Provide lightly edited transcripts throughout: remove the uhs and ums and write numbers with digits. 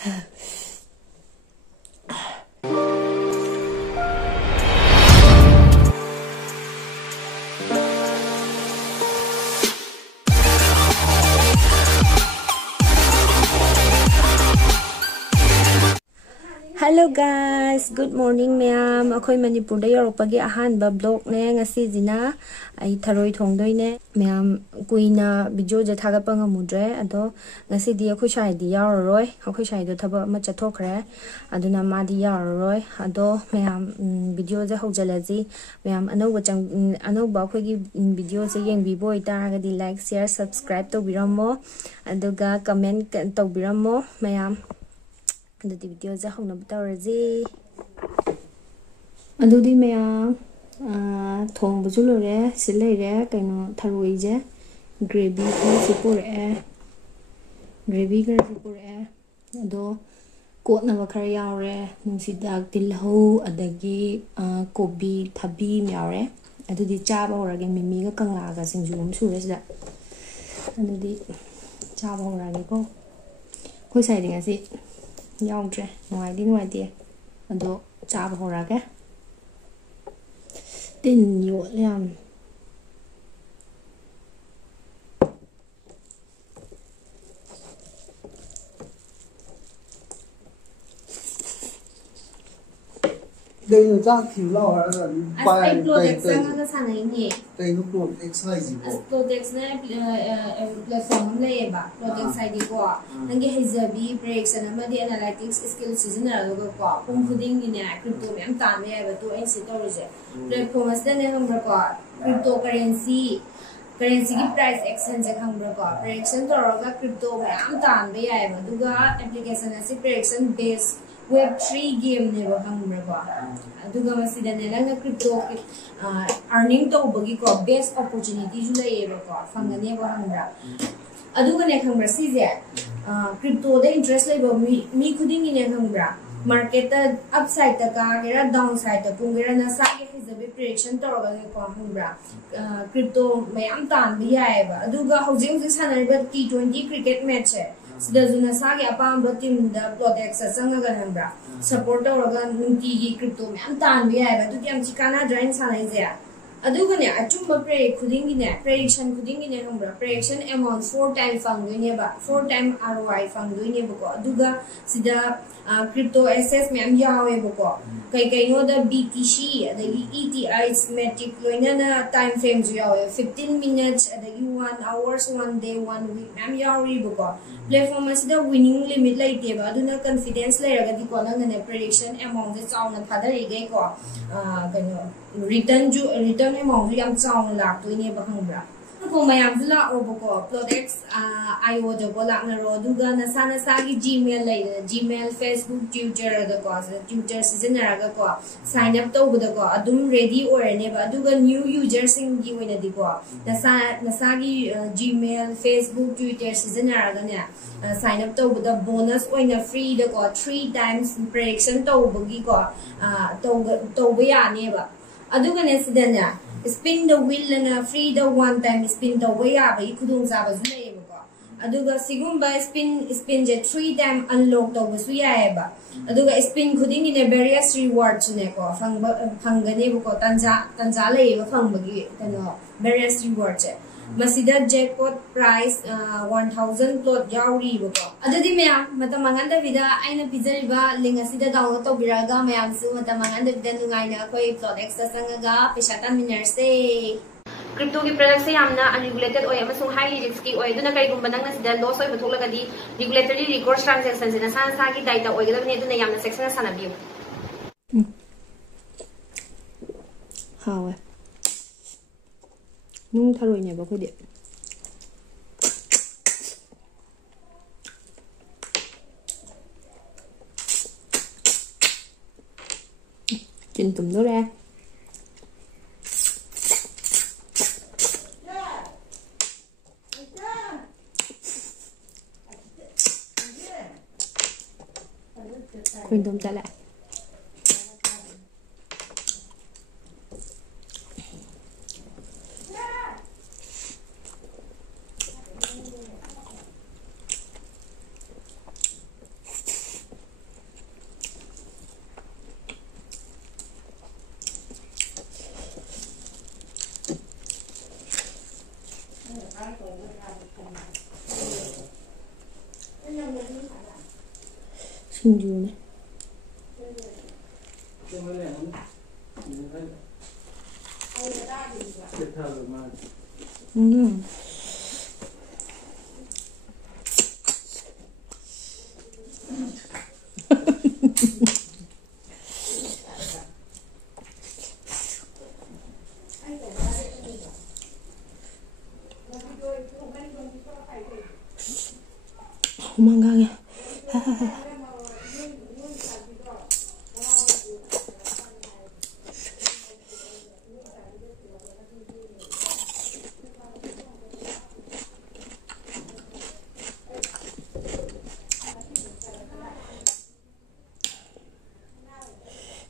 Hello guys, good morning ma'am. Akoy Manipur da yoropagi ahan ba vlog ne ngasi jina ai tharoi thongdoi ne ma'am kuina video je thaga panga mudre ado ngasi di akoy shai di yaroroi akoy shai do thaba ma chathokre aduna ma di yaroroi ado ma'am video je hojalaji ma'am ano ba akoy gi video je yengbi boy ta ga di like share subscribe to biramo aduga comment to biramo ma'am the video za hong na batauraji adudi maya thong bu lu re silai re kaino tharoi je gravy ko sipur gravy ka sipur ado ko na ba khar yaw re nungsi dak til ho adagi kobi thabi myaw re adudi cha ba hora ge mimi ga kangla ga singju su re sida adudi cha ba hora ge ko khoi sai ding asi yaudre ngoài đi ado chạp hồ ra cái tin nhiều làm đây là trang thiếu lo hay là bài Protex cái sang này nhỉ đây nó Protex hay gì bộ Protex này platform này ba Protex hay đi qua năng cái heavy breaks and mà đi analytics skill season là lúc qua cũng phun đi nè crypto mấy tan này ba tụi anh sẽ tôi rồi platform này हम qua cryptocurrency cái price exchange cái हम qua prediction तो rồi crypto mấy tan bây giờ mà đúng application này prediction based Web3 game ne ba hang ba aduga masida ne langa crypto earning to bagi ko best opportunity ju lai ba ko fanga ne ba hang ra aduga ne khang ra si je crypto da interest lai ba mi khuding ne hang ra market ta upside ta ka gera downside ta pung gera na sa ge hizabe prediction to ga ne ko hang ra crypto mayam tan bi ya ba aduga housing sanai ba T20 cricket match hai Sidazuna sagi apam team da Protex sanga ga nambra support oraga nunti gi crypto man tan bi ai ba tu tiam chikana join sanai je aduga ne achumba pre khuding gi ne prediction khuding gi ne nambra prediction amount 4 time fang gi ne ba 4 time ROI fang gi ne ba ko aduga sida crypto assets me am yawe ba ko kai no da BTC adagi ETI matic loina na time frame ju yawe 15 minutes adagi 1 hours 1 day 1 week am yawe ba ko platform asida winning limit lai te ba aduna confidence lai raga di ko nang ne prediction amount je chaw na thada ri gai ko kano return amount yam chaw na lak tu ne ba hang bra ko mayam zula oboko Protex io de ko lak na ro duga na sa gi Gmail lai Gmail Facebook Twitter da ko Twitter season raga ko sign up to buda ko adum ready or ne ba duga new user sing gi wena di ko na sa gi Gmail Facebook Twitter season raga ne sign up to buda bonus oina free da ko 3 times prediction to bugi ko to ba ya ne ba aduga ne sidana spin the wheel and free the one time spin the way up you couldn't have as name aduga sigumba spin je 3 time unlock to su ya ba aduga spin khuding in various rewards ne ko phangane ko tanja le ba phang bagi kano various rewards masida jackpot price 1000 plot yauri ba ko adudi me matamangan da vida aina pizari ba link asida download to biraga mayam su matamangan da vida nungai na koi plot extra sangaga pesata minerse crypto की product से यामना unregulated ओय अमसुंग highly risky ओय दुना कई गुंबा नंगना सिदा loss ओय बथोलगदी regulatory record transaction से नसा सा की डाटा ओयगदबने दुना यामना सेक्शन सानाबियो हावे nung tharoi ne ba khoi de chin tum do ra Quên tôm trả lại 신주네. 음. 도망가게.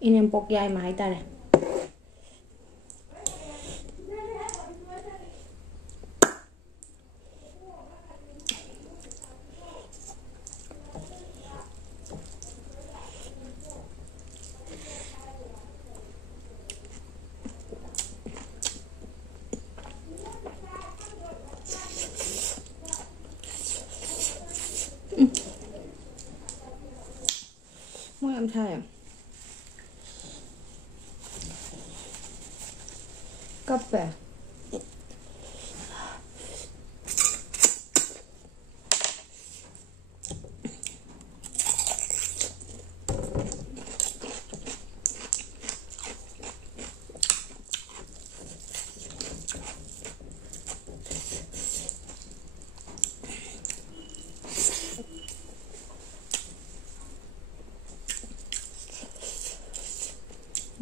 이는 볶야이 많이 따래. Mỗi em thay à? Cấp về.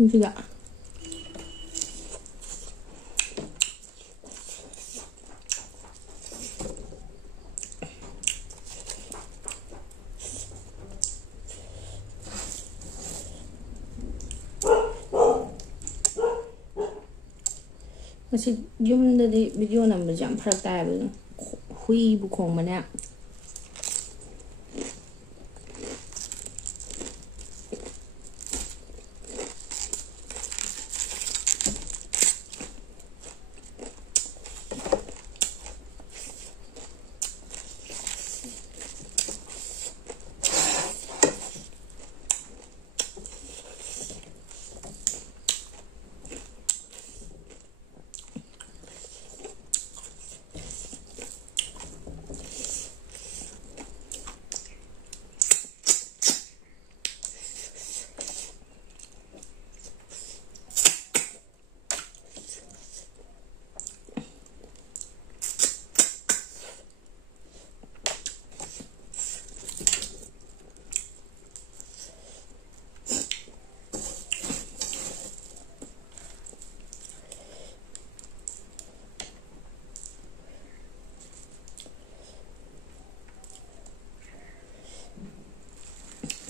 Juga. Kasi yumdadi video namda jam farak tayo hui bukong mana.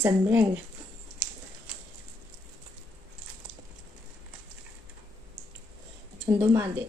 Dần với này chân tôi màn đấy.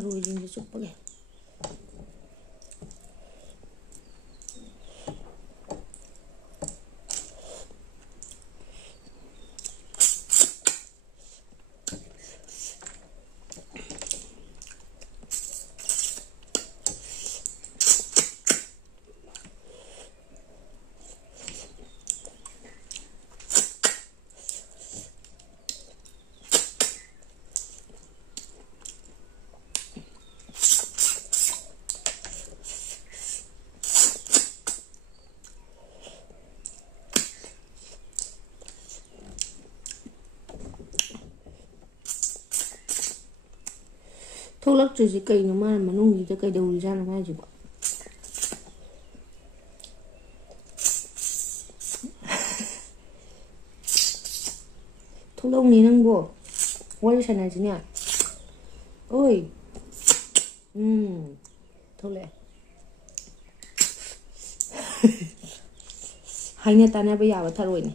ꯊꯔꯣꯏꯁꯤꯡꯁꯦ ꯆꯨꯞꯄꯒꯦ ꯊꯣꯛꯂꯛꯇ꯭ꯔꯤꯁꯤ ꯀꯩꯅꯣ ꯃꯥꯅ ꯃꯅꯨꯡꯁꯤꯗ ꯀꯩꯗꯧꯔꯤꯖꯥꯠꯅꯣ ꯍꯥꯏꯁꯤꯕꯣ ꯊꯣꯛꯂꯛꯎꯅꯦ ꯅꯪꯕꯣ ꯋꯥꯔꯤ ꯁꯥꯟꯅꯁꯤꯅꯦ ꯑꯣꯏ ꯊꯣꯛꯂꯛꯑꯦ ꯍꯥꯏꯅ ꯇꯥꯟꯅꯕ ꯌꯥꯕ ꯊꯔꯣꯏꯅꯤ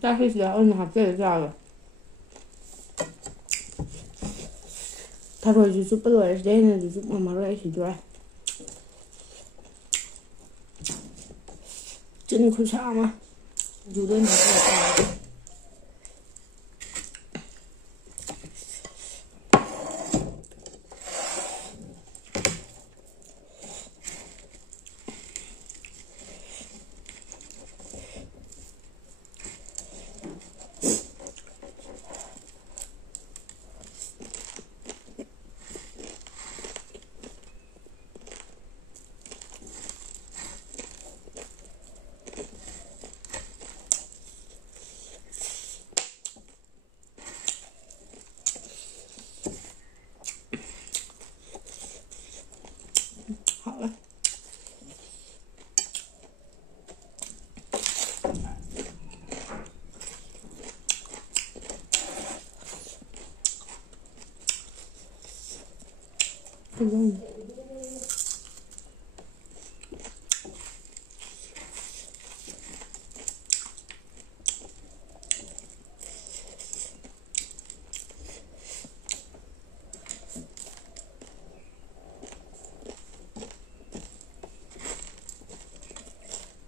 ꯆꯥꯛꯁꯤꯗ ꯑꯣꯏꯅ ꯍꯥꯞꯆꯔ ꯆꯥꯒ ꯊꯔꯣꯏꯁꯨ ꯆꯨꯞꯄ ꯂꯣꯏꯔꯦ ꯁꯤꯗ ꯑꯩꯅꯁꯨ ꯆꯨꯞ ꯉꯝꯃꯔꯣꯏ ꯑꯩ ꯁꯤꯗꯣꯔꯦ ꯆꯤꯟ ꯈꯨꯠꯁꯥ ꯑꯃ ꯑꯗꯨꯗ ꯑꯣꯏꯅ ꯍꯥꯞꯆꯔ ꯆꯥꯒ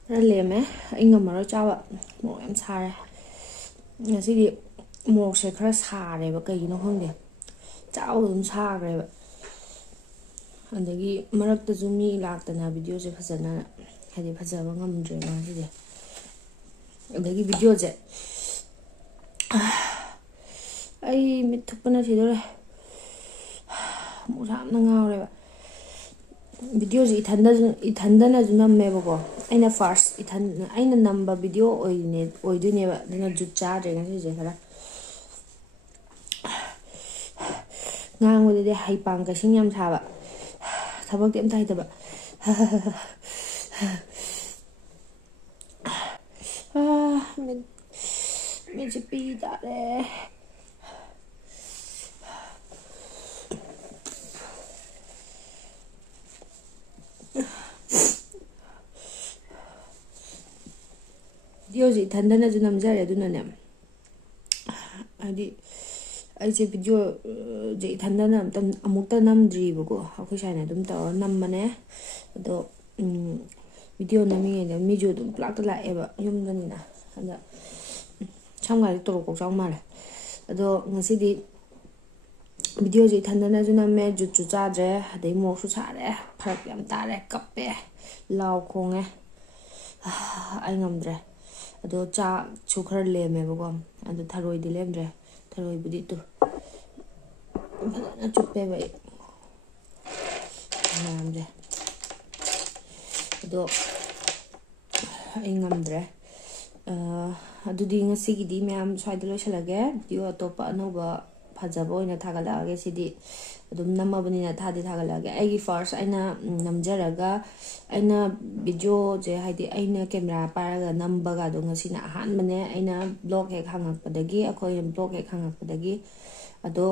ꯈꯔ ꯂꯦꯝꯃꯦ ꯑꯩ ꯉꯝꯃꯔꯣꯏ ꯆꯥꯕ ꯃꯣꯔꯣꯛ ꯌꯥꯝ ꯁꯥꯔꯦ ꯉꯁꯤꯗꯤ ꯃꯣꯔꯣꯛꯁꯦ ꯈꯔ ꯁꯥꯔꯦꯕ ꯀꯩꯒꯤꯅꯣ ꯈꯪꯗꯦ ꯆꯥꯕꯗ ꯑꯗꯨꯝ ꯁꯥꯈ꯭ꯔꯦꯕ ꯑꯗꯒꯤ ꯃꯔꯛꯇꯁꯨ ꯃꯤ ꯂꯥꯛꯇꯅ ꯚꯤꯗꯤꯑꯣꯁꯦ ꯐꯖꯅ ꯍꯥꯏꯗꯤ ꯐꯖꯕ ꯉꯝꯗ꯭ꯔꯦꯕ ꯉꯁꯤꯁꯦ ꯑꯗꯒꯤ ꯚꯤꯗꯤꯑꯣꯁꯦ ꯑꯩ ꯃꯤꯠ ꯊꯨꯞꯄꯅ ꯁꯤꯗꯣꯔꯦ ꯃꯨꯛ ꯌꯥꯝꯅ ꯉꯥꯎꯔꯦꯕ ꯚꯤꯗꯤꯑꯣꯁꯦ ꯏꯊꯟꯗꯅꯁꯨ ꯅꯝꯃꯦꯕꯀꯣ ꯑꯩꯅ ꯐꯥꯔꯁ ꯑꯩꯅ ꯅꯝꯕ ꯚꯤꯗꯤꯑꯣ ꯑꯣꯏꯗꯣꯏꯅꯦꯕ ꯑꯗꯨꯅ ꯖꯨꯠ ꯆꯥꯗ꯭ꯔꯦ ꯉꯁꯤꯁꯦ ꯈꯔ ꯉꯥꯡꯕꯗꯗꯤ ꯍꯩꯄꯥꯡ ꯀꯩꯁꯤꯡ ꯌꯥꯝ ꯁꯥꯕ ꯊꯕꯛꯇꯤ ꯑꯝꯇ ꯍꯩꯇꯕ ꯃꯤꯠꯁꯦ ꯄꯤ ꯇꯥꯔꯦ ꯚꯤꯗꯤꯑꯣꯁꯦ ꯏꯊꯟꯗꯅꯁꯨ ꯅꯝꯖꯔꯦ ꯑꯗꯨꯅꯅꯦ ꯍꯥꯏꯗꯤ ꯑꯩꯁꯦ ꯚꯤꯗꯤꯑꯣꯁꯦ ꯏꯊꯟꯗꯅ ꯑꯃꯨꯛꯇ ꯅꯝꯗ꯭ꯔꯤꯕꯀꯣ ꯑꯩꯈꯣꯏ ꯁꯥꯏꯅ ꯑꯗꯨꯝ ꯇꯧꯔ ꯅꯝꯕꯅꯦ ꯑꯗꯣ ꯚꯤꯗꯤꯑꯣ ꯅꯝꯃꯤꯉꯩꯗ ꯃꯤꯁꯨ ꯑꯗꯨꯝ ꯄꯨꯂꯥꯛꯇ ꯂꯥꯛꯑꯦꯕ ꯌꯨꯝꯗꯅꯤꯅ ꯑꯗ ꯁꯝꯒꯥꯏꯗꯤ ꯇꯣꯔꯣꯛ ꯀꯣꯛꯆꯥꯎ ꯃꯥꯜꯂꯦ ꯑꯗꯣ ꯉꯁꯤꯗꯤ ꯚꯤꯗꯤꯑꯣꯁꯦ ꯏꯊꯟꯗꯅꯁꯨ ꯅꯝꯃꯦ ꯖꯨꯠꯁꯨ ꯆꯥꯗ꯭ꯔꯦ ꯑꯗꯩ ꯃꯣꯔꯣꯛꯁꯨ ꯁꯥꯔꯦ ꯐꯔꯛ ꯌꯥꯝ ꯇꯥꯔꯦ ꯀꯞꯄꯦ ꯂꯥꯎ ꯈꯣꯡꯉꯦ ꯑꯩ ꯉꯝꯗ꯭ꯔꯦ ꯑꯗꯣ ꯆꯥꯛꯁꯨ ꯈꯔ ꯂꯦꯝꯃꯦꯕꯀꯣ ꯑꯗꯣ ꯊꯔꯣꯏꯗꯤ ꯂꯦꯝꯗ꯭ꯔꯦ ꯊꯔꯣꯏꯕꯨꯗꯤ ꯐꯖꯅ ꯆꯨꯞꯄꯦꯕ ꯑꯩ ꯃꯌꯥꯝꯁꯦ ꯑꯗꯣ ꯑꯩ ꯉꯝꯗ꯭ꯔꯦ ꯑꯗꯨꯗꯤ ꯉꯁꯤꯒꯤꯗꯤ ꯃꯌꯥꯝ ꯁ꯭ꯋꯥꯏꯗ ꯂꯣꯏꯁꯤꯜꯂꯒꯦ ꯚꯤꯗꯤꯑꯣ ꯑꯇꯣꯞꯄ ꯑꯅꯧꯕ ꯐꯖꯕ ꯑꯣꯏꯅ ꯊꯥꯒꯠꯂꯛꯑꯒꯦ ꯁꯤꯗꯤ ꯑꯗꯨꯝ ꯅꯝꯃꯕꯅꯤꯅ ꯊꯥꯒꯠꯂꯛꯑꯒꯦ ꯑꯩꯒꯤ ꯐꯥꯔꯁ ꯑꯩꯅ ꯅꯝꯖꯔꯒ ꯑꯩꯅ ꯚꯤꯗꯤꯑꯣꯁꯦ ꯍꯥꯏꯗꯤ ꯑꯩꯅ ꯀꯦꯃꯦꯔꯥ ꯄꯥꯏꯔꯒ ꯅꯝꯕꯒꯗꯣ ꯉꯁꯤꯅ ꯑꯍꯥꯟꯕꯅꯦ ꯑꯩꯅ ꯕ꯭ꯂꯣꯛ ꯍꯦꯛ ꯍꯥꯡꯉꯛꯄꯗꯒꯤ ꯑꯩꯈꯣꯏꯅ ꯕ꯭ꯂꯣꯛ ꯍꯦꯛ ꯍꯥꯡꯉꯛꯄꯗꯒꯤ ꯑꯗꯣ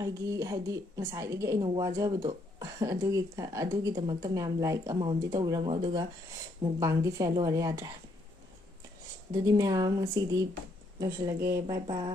ꯑꯩꯒꯤ ꯍꯥꯏꯗꯤ ꯉꯁꯥꯏꯗꯒꯤ ꯑꯩꯅ ꯋꯥꯖꯕꯗꯣ ꯑꯗꯨꯒꯤꯗꯃꯛꯇ ꯃꯌꯥꯝ ꯂꯥꯏꯛ ꯑꯃꯃꯝꯗꯤ ꯇꯧꯕꯤꯔꯝꯃꯣ ꯑꯗꯨꯒ ꯃꯨꯛꯕꯥꯡꯗꯤ ꯐꯦꯜ ꯑꯣꯏꯔꯦ ꯌꯥꯗ꯭ꯔꯦ ꯑꯗꯨꯗꯤ ꯃꯌꯥꯝ ꯉꯁꯤꯗꯤ ꯂꯣꯏꯁꯤꯜꯂꯒꯦ ꯕꯥꯏ ꯕꯥꯏ